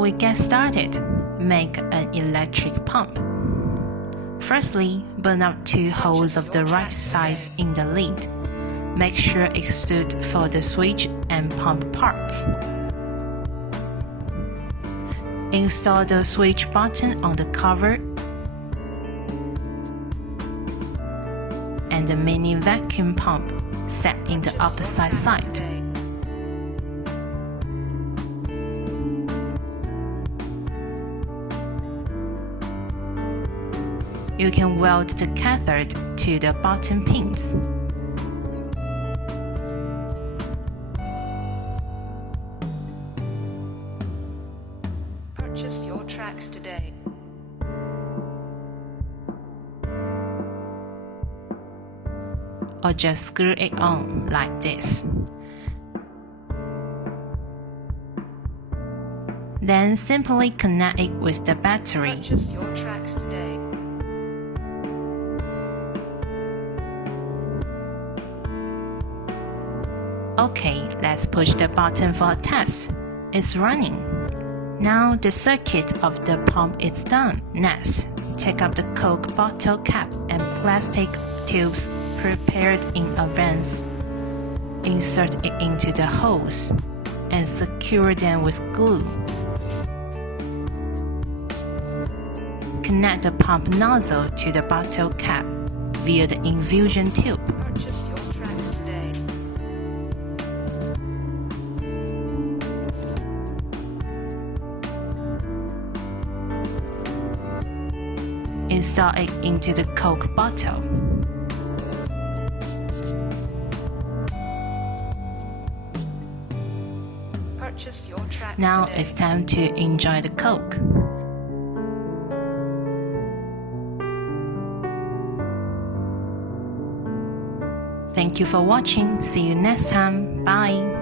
Now we get started. Make an electric pump. Firstly, burn out 2 holes of the right size in the lid. Make sure it stood for the switch and pump parts. Install the switch button on the cover and the mini vacuum pump set in the opposite side. You can weld the cathode to the bottom pins. Purchase your tracks today. Or just screw it on like this. Then simply connect it with the battery. Purchase your tracks today. Okay, let's push the button for a test. It's running. Now the circuit of the pump is done. Next, take up the Coke bottle cap and plastic tubes prepared in advance. Insert it into the holes and secure them with glue. Connect the pump nozzle to the bottle cap via the infusion tube. Purchase your tracks today. Install it into the Coke bottle. Purchase your tracks Now today. it's time to enjoy the Coke. Thank you for watching. See you next time. Bye.